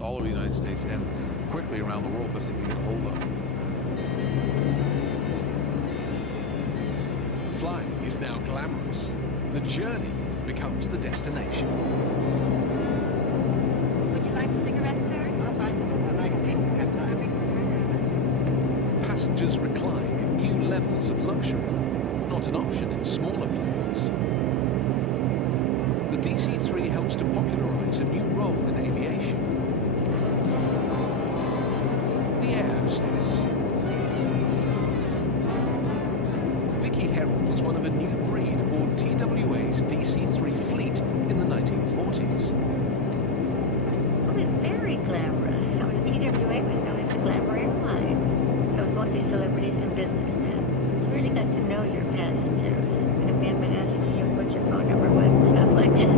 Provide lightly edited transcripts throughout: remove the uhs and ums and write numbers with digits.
airports all over the United States and quickly around the world best they can get a hold of. Flying is now glamorous. The journey becomes the destination. Would you like a cigarette, sir? I'd like Passengers recline in new levels of luxury, not an option in smaller planes. The DC-3 helps to popularize a new role in aviation. The air hostess. Vicky Herald was one of a new breed aboard TWA's DC-3 fleet in the 1940s. Well, it's very glamorous. So the TWA was known as the Glamour Airline. So it's mostly celebrities and businessmen. You really got to know your passengers. And a man would ask you what your phone number was and stuff like that. I'd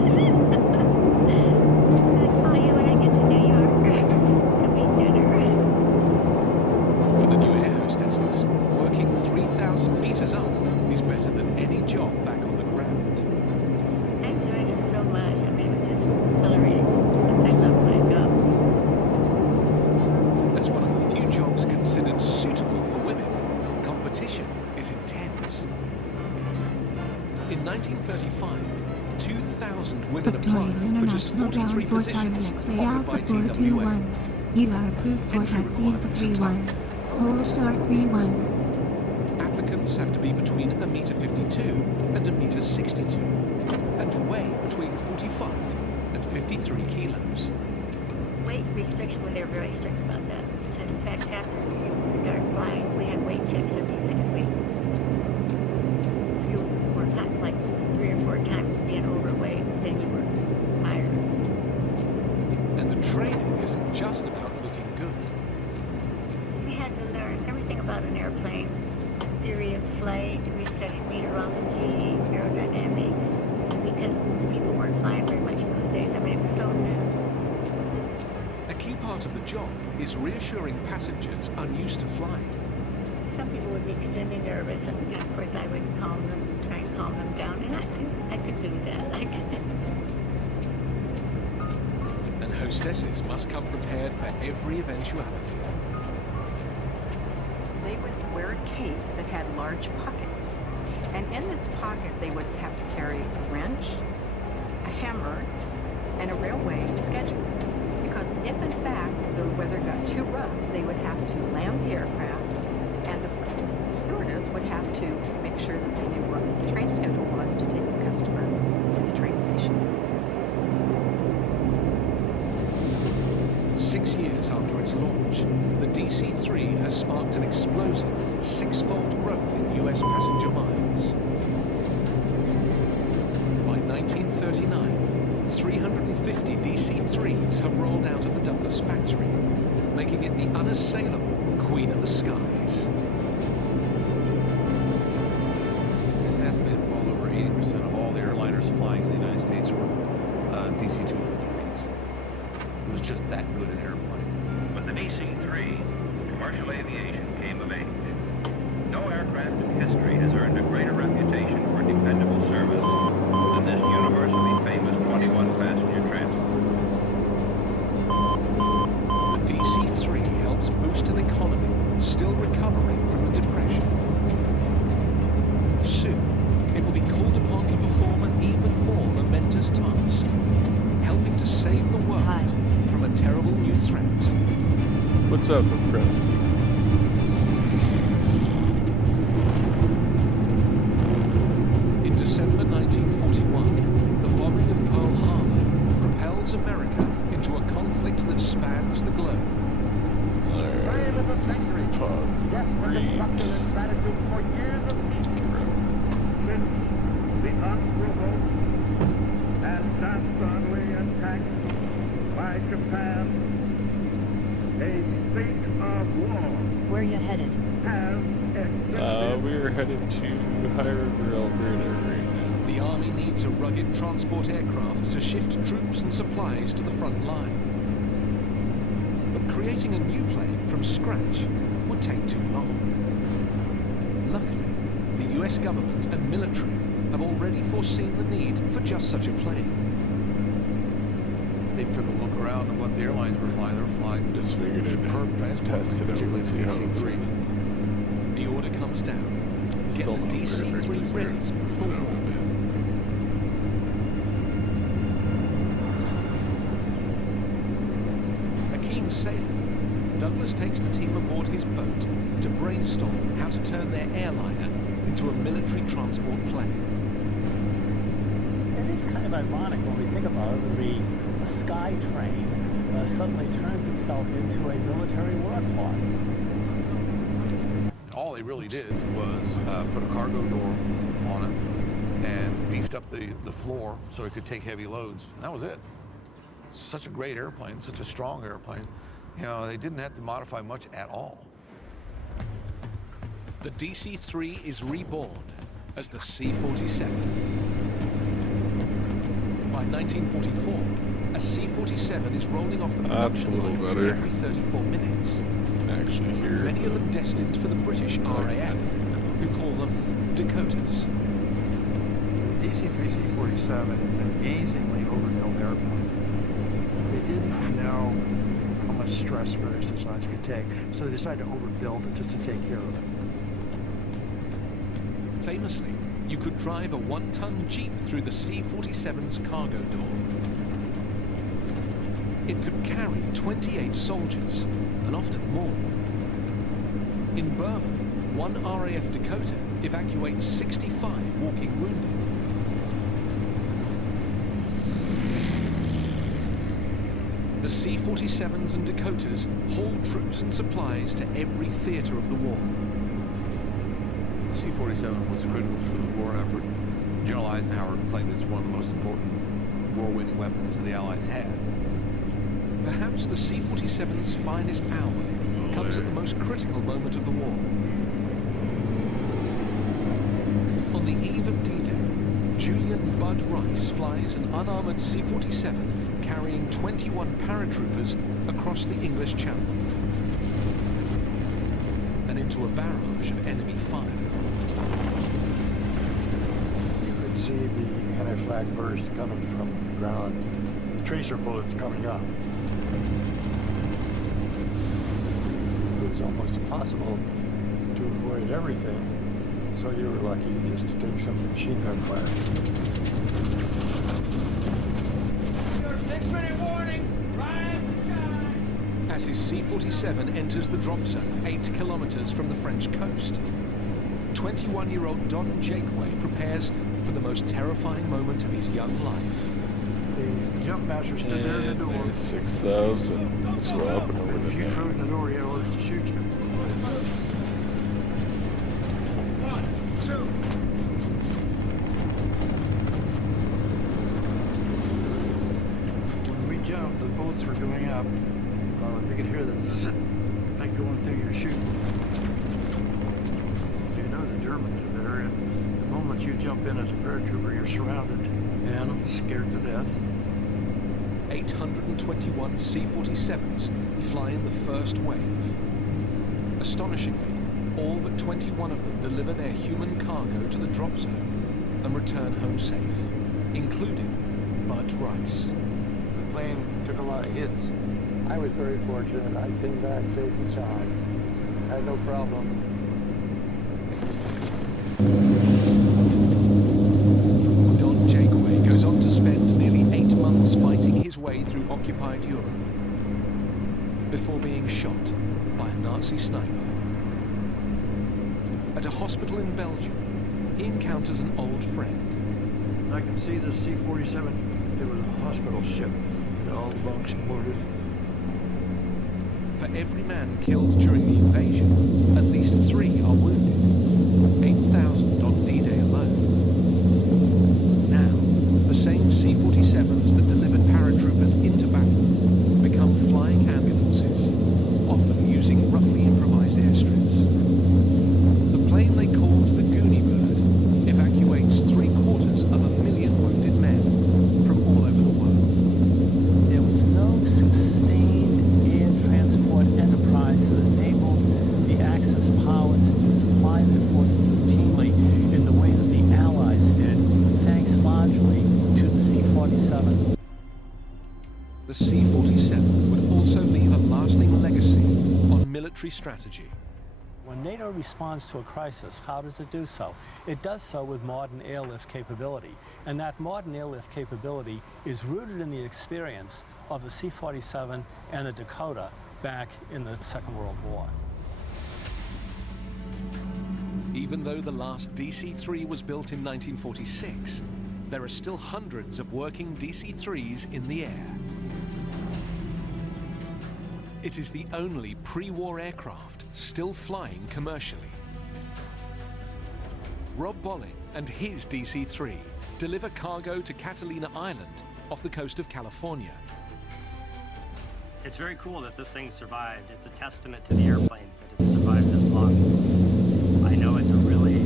call you when I get to New York. Come eat dinner. For the new air hostesses, working 3,000 meters up is better than any job back on the ground. I enjoyed it so much. I mean, it was just exhilarating. I love my job. As one of the few jobs considered suitable for women, competition is intense. In 1935, 2,000 women applied for just 43 positions offered by TWA. You are approved for Entry taxi into requirements are 31. tough. Hold start 31. Applicants have to be between 1.52 m and 1.62 m and weigh between 45 and 53 kilos. Weight restriction, when they're very strict about that. And in fact, after you start flying, we had weight checks every 6 weeks. If you were not like 3 or 4 times being overweight, then you were fired. And the training isn't just about looking good. We had to learn everything about an airplane, theory of flight. We studied meteorology, aerodynamics, because people weren't flying very much in those days. I mean, it's so new. A key part of the job is reassuring passengers unused to flying. Some people would be extremely nervous, and of course I would calm them, try and calm them down, and I could do that. I could do. And hostesses must come prepared for every eventuality. They would wear a cape that had large pockets. And in this pocket, they would have to carry a wrench, a hammer, and a railway schedule. Because if, in fact, the weather got too rough, they would have to land the aircraft, and the stewardess would have to make sure that they knew what the train schedule was to take the customer to the train station. 6 years after its launch, the DC-3 has sparked an explosive 6-fold growth in US passenger miles. By 1939, 350 DC-3s have rolled out of the Douglas factory, making it the unassailable queen of the skies. It's estimated well over 80% of all the airliners flying in the United States were DC-2s or 3s. It was just that good an airplane. With the DC-3, commercial aviation came of age. No aircraft in history has earned a greater reputation for dependable service than this universally famous 21-passenger transport. The DC-3 helps boost an economy still recovering from the Depression. Soon, it will be called upon to perform an even more momentous task, helping to save the world from a terrible new threat. What's up, Chris? In December 1941, the bombing of Pearl Harbor propels America into a conflict that spans the globe. Let's pause. The unprovoked and dastardly attack by Japan, a state of war Where are you headed? has existed. We're headed to High River, Alberta right now. The Army needs a rugged transport aircraft to shift troops and supplies to the front line. But creating a new plane from scratch would take too long. Luckily, the US government and military have already foreseen the need for just such a plane. They they took a look around at what the airlines were flying. They were flying Just figured it superb transport, test it out particularly and see the how it's DC-3. running. The order comes down. Get Still the not very DC-3 just ready starts moving for out war. a bit. A keen sailor, Douglas takes the team aboard his boat to brainstorm how to turn their airliner into a military transport plane. It is kind of ironic when we think about it. A sky train suddenly turns itself into a military workhorse. All they really did was put a cargo door on it and beefed up the floor so it could take heavy loads. And that was it. Such a great airplane, such a strong airplane. You know, they didn't have to modify much at all. The DC-3 is reborn as the C-47. By 1944, a C-47 is rolling off the That's a production little lines better. every 34 minutes. Actually, here. Many of them destined for the British RAF, who call them Dakoters. The DC-3 C-47 had an amazingly overbuilt airplane. They didn't know how much stress various designs could take, so they decided to overbuild it just to take care of it. Famously, you could drive a 1-ton Jeep through the C-47's cargo door. It could carry 28 soldiers, and often more. In Burma, one RAF Dakota evacuates 65 walking wounded. The C-47s and Dakotas hauled troops and supplies to every theater of the war. The C-47 was critical for the war effort. General Eisenhower claimed it's one of the most important war-winning weapons that the Allies had. Perhaps the C-47's finest hour comes at the most critical moment of the war. On the eve of D-Day, Julian Bud Rice flies an unarmored C-47 carrying 21 paratroopers across the English Channel and into a barrage of enemy fire. You could see the anti-flak burst coming from the ground, the tracer bullets coming up. It was almost impossible to avoid everything, so you were lucky just to take some machine gun fire. Your 6-minute warning, rise and shine. As his C-47 enters the drop zone 8 kilometers from the French coast, 21-year-old Don Jakeway prepares for the most terrifying moment of his young life. The jump master stood there in the And door. there's 6,000. It's dropping over If you the threw it in the door, he had orders to shoot you. 1, 2. When we jumped, the bullets were going up. We could hear the zzz, like going through your chute. You know the Germans are there, and the moment you jump in as a paratrooper, you're surrounded and scared to death. 821 C-47s fly in the first wave. Astonishingly, all but 21 of them deliver their human cargo to the drop zone and return home safe, including Bud Rice. The plane took a lot of hits. I was very fortunate. I came back safe and sound. I had no problem. Don Jakeway goes on to spend nearly 8 months fighting his way through occupied Europe before being shot by a Nazi sniper. At a hospital in Belgium, he encounters an old friend. I can see this C-47. It was a hospital ship. All the bunks boarded. For every man killed during the invasion, at least 3 are wounded. 8,000 on D-Day alone. Now, the same C-47s that delivered paratroopers into battle become flying ambulances, often using roughly improvised airstrips. The plane they called the Goonie Bird evacuates 750,000 wounded men from all over the world. There was no sustained air transport enterprise that enabled the Axis powers to supply their forces routinely military strategy. When NATO responds to a crisis, how does it do so? It does so with modern airlift capability. And that modern airlift capability is rooted in the experience of the C-47 and the Dakota back in the Second World War. Even though the last DC-3 was built in 1946, there are still hundreds of working DC-3s in the air. It is the only pre-war aircraft still flying commercially. Rob Bolling and his DC-3 deliver cargo to Catalina Island off the coast of California. It's very cool that this thing survived. It's a testament to the airplane that it survived this long. I know it's a really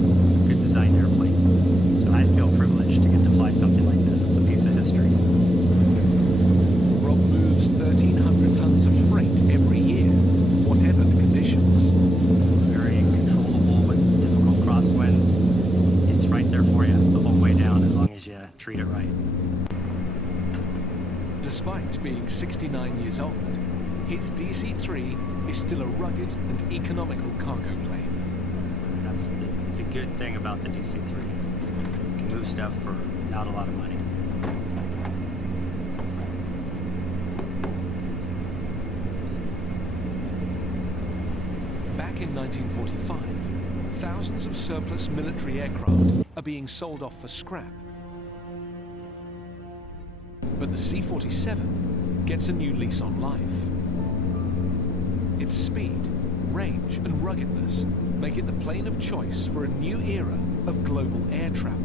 good designed airplane, so I feel privileged to get to fly something like this. It's a piece of history. Rob moves 1,300 tons of freight every year, whatever the conditions. It's very controllable with difficult crosswinds. It's right there for you the whole way down as long as you treat it right. Despite being 69 years old, his DC-3 is still a rugged and economical cargo plane. That's the good thing about the DC-3. You can move stuff for not a lot of money. Back in 1945, thousands of surplus military aircraft are being sold off for scrap. But the C-47 gets a new lease on life. Its speed, range, and ruggedness make it the plane of choice for a new era of global air travel.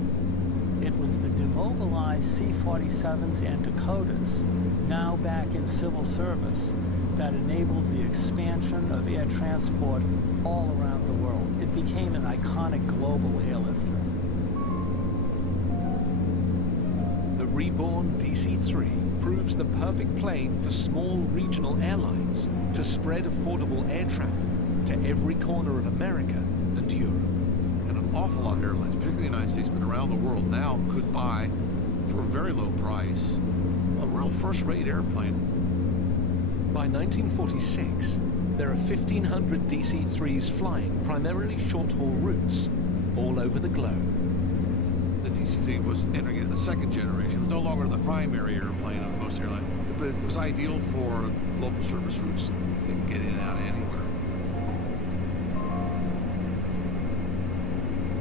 It was the demobilized C-47s and Dakotas, now back in civil service, that enabled the expansion of air transport all around the world. It became an iconic global airlifter. The reborn DC-3 proves the perfect plane for small regional airlines to spread affordable air travel to every corner of America and Europe. And an awful lot of airlines, particularly the United States, but around the world now, could buy for a very low price a real first-rate airplane. By 1946, there are 1,500 DC-3s flying primarily short-haul routes all over the globe. The DC-3 was entering the second generation. It was no longer the primary airplane of most airlines, but it was ideal for local service routes. They can get in and out of anywhere.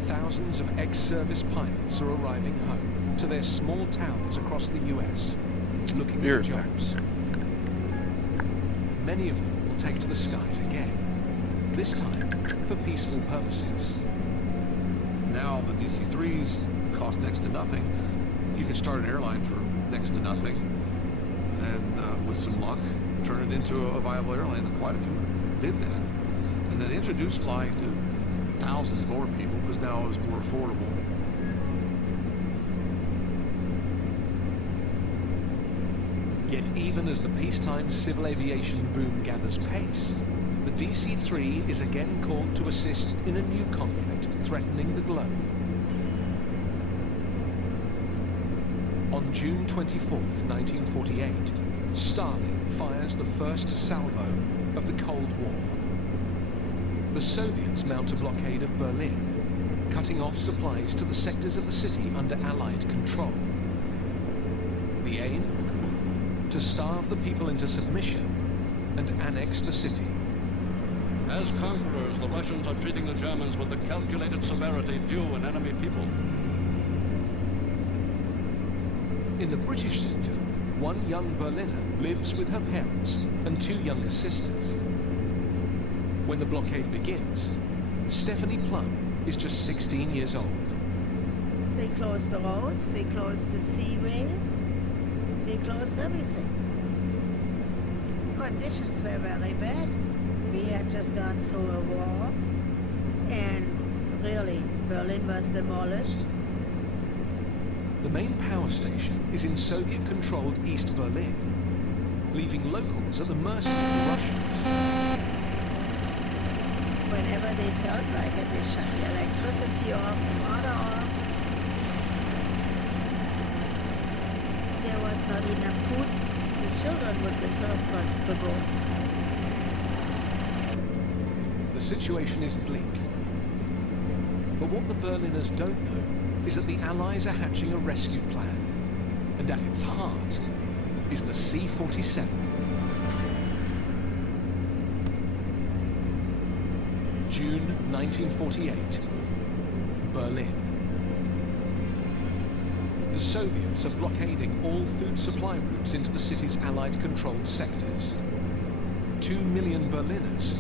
Thousands of ex-service pilots are arriving home to their small towns across the U.S. looking for jobs. Many of them will take to the skies again, this time for peaceful purposes. Now the DC-3s cost next to nothing. You can start an airline for next to nothing, and with some luck, turn it into a viable airline, and quite a few did that. And then introduce flying to thousands more people, because now it was more affordable. Yet even as the peacetime civil aviation boom gathers pace, the DC-3 is again called to assist in a new conflict threatening the globe. On June 24, 1948, Stalin fires the first salvo of the Cold War. The Soviets mount a blockade of Berlin, cutting off supplies to the sectors of the city under Allied control. The aim? To starve the people into submission and annex the city. As conquerors, the Russians are treating the Germans with the calculated severity due an enemy people. In the British sector, one young Berliner lives with her parents and two younger sisters. When the blockade begins, Stephanie Plum is just 16 years old. They closed the roads, they closed the seaways, they closed everything. Conditions were very bad. We had just gone through a war, and really, Berlin was demolished. The main power station is in Soviet-controlled East Berlin, leaving locals at the mercy of the Russians. Whenever they felt like it, they shut the electricity off, the water off. There was not enough food. The children were the first ones to go. The situation is bleak. But what the Berliners don't know is that the Allies are hatching a rescue plan. And at its heart is the C-47. June 1948, Berlin. The Soviets are blockading all food supply routes into the city's Allied-controlled sectors. 2 million Berliners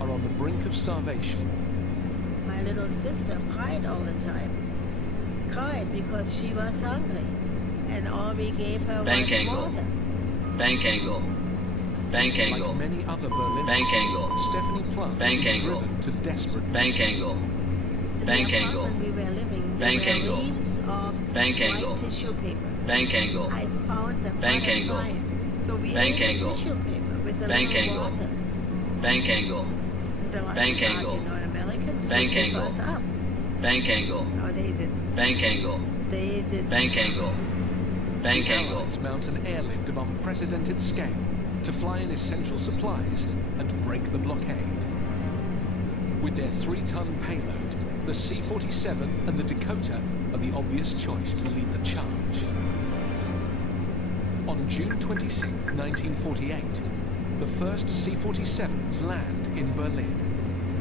are on the brink of starvation. My little sister cried all the time. Cried because she was hungry. And all we gave her Bank was angle. water. Bank angle. Bank angle. Like many other Berliners, Bank angle. Stephanie Plum Bank is angle. driven to desperate Bank measures. angle. In Bank the angle. apartment we were living, there Bank were angle. reams of Bank white angle. tissue paper. Bank angle. I found them Bank but I angle. cried. So we Bank made angle. the tissue paper with a Bank little angle. water. Bank angle. The Russians Bank thought, angle. you know, Americans would Bank give angle. us up. Bank angle. No, they didn't. Bank angle. They didn't. Bank angle. Bank The angle. Allies mount an airlift of unprecedented scale to fly in essential supplies and break the blockade. With their 3-ton payload, the C-47 and the Dakota are the obvious choice to lead the charge. On June 26, 1948, the first C-47s land in Berlin.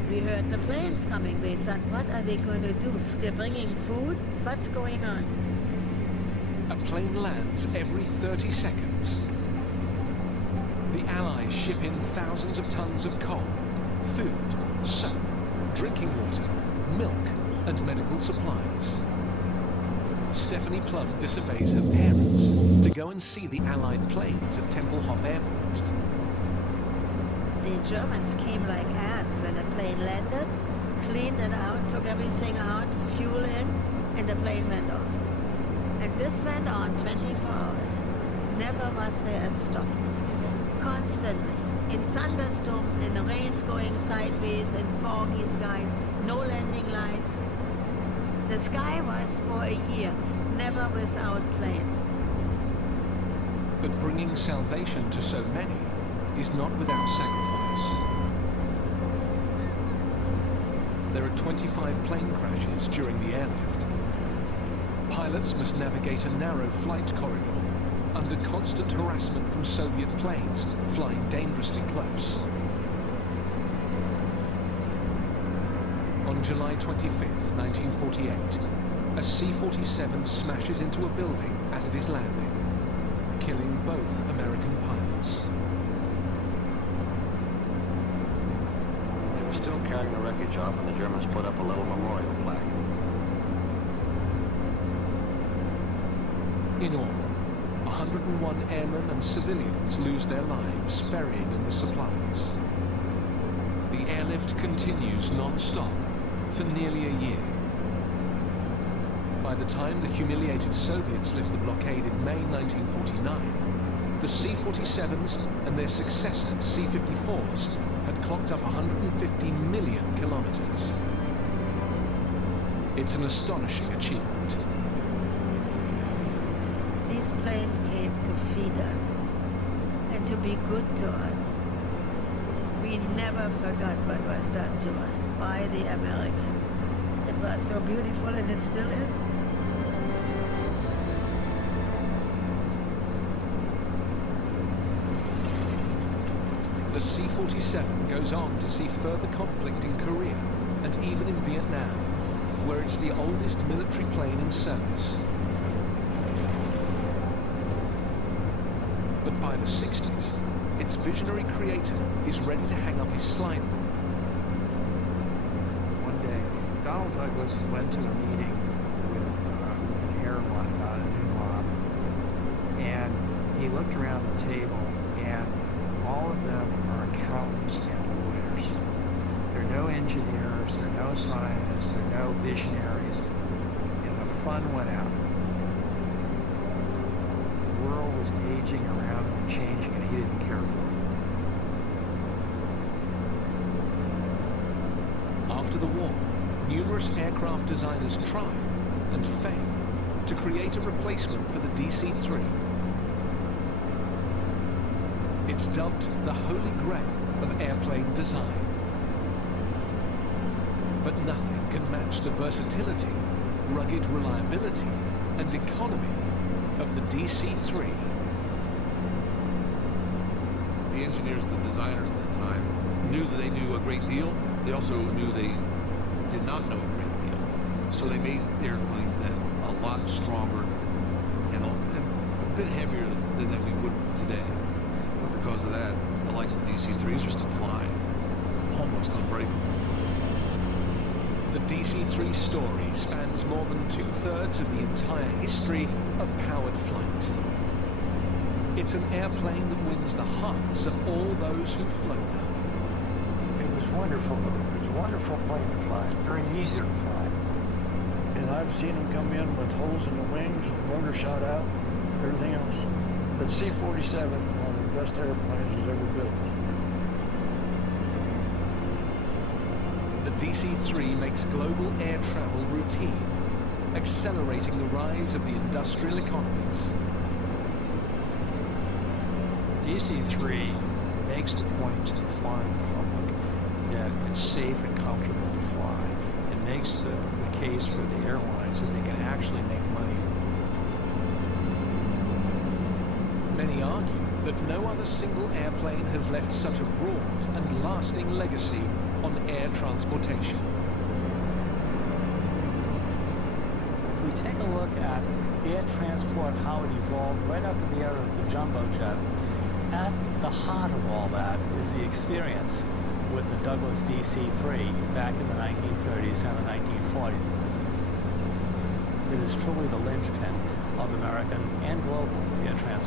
We heard the planes coming. We thought, what are they going to do? They're bringing food? What's going on? A plane lands every 30 seconds. The Allies ship in thousands of tons of coal, food, soap, drinking water, milk, and medical supplies. Stephanie Plum disobeys her parents to go and see the Allied planes at Tempelhof Airport. The Germans came like ants when the plane landed, cleaned it out, took everything out, fuel in, and the plane went off. And this went on 24 hours. Never was there a stop. Constantly. In thunderstorms, in the rains going sideways, in foggy skies, no landing lights. The sky was for a year, never without planes. But bringing salvation to so many is not without sacrifice. There are 25 plane crashes during the airlift. Pilots must navigate a narrow flight corridor under constant harassment from Soviet planes flying dangerously close. On July 25, 1948, a C-47 smashes into a building as it is landing, killing both American pilots. They were still carrying the wreckage off when the Germans put up a little memorial plaque. In all, 101 airmen and civilians lose their lives ferrying in the supplies. The airlift continues non-stop for nearly a year. By the time the humiliated Soviets lift the blockade in May 1949, the C-47s and their successor C-54s had clocked up 150 million kilometers. It's an astonishing achievement. These planes came to feed us and to be good to us. We never forgot what was done to us by the Americans. It was so beautiful, and it still is. The C-47 goes on to see further conflict in Korea and even in Vietnam, where it's the oldest military plane in service. But by the 60s, its visionary creator is ready to hang up his slide rule. One day, Donald Douglas went to a meeting with an airline about a new model, and he looked around the table, and all of them are accountants and lawyers. There are no engineers, there are no scientists, there are no visionaries, and the fun went out. The world was aging around him and changing, and he didn't care for it. After the war, numerous aircraft designers tried and failed to create a replacement for the DC-3. It's dubbed the Holy Grail of airplane design. But nothing can match the versatility, rugged reliability, and economy of the DC-3. The engineers, the designers at the time, knew that they knew a great deal. They also knew they did not know a great deal. So they made airplanes then a lot stronger and a bit heavier than we would today. But because of that, the likes of the DC-3s are still flying, almost unbreakable. The DC-3 story spans more than 2/3 of the entire history of powered flight. It's an airplane that wins the hearts of all those who've flown her. It was wonderful. It was a wonderful plane to fly. Very easy to fly. And I've seen them come in with holes in the wings, motor shot out, everything else. But C-47, one of the best airplanes has ever built. The DC-3 makes global air travel routine, accelerating the rise of the industrial economies. DC-3 makes the point to the flying public that it's safe and comfortable to fly. It makes the case for the airlines that they can actually make money. Many argue that no other single airplane has left such a broad and lasting legacy on air transportation. If we take a look at air transport, how it evolved right up to the era of the jumbo jet, at the heart of all that is the experience with the Douglas DC-3 back in the 1930s and the 1940s. It is truly the linchpin of American and global air transport.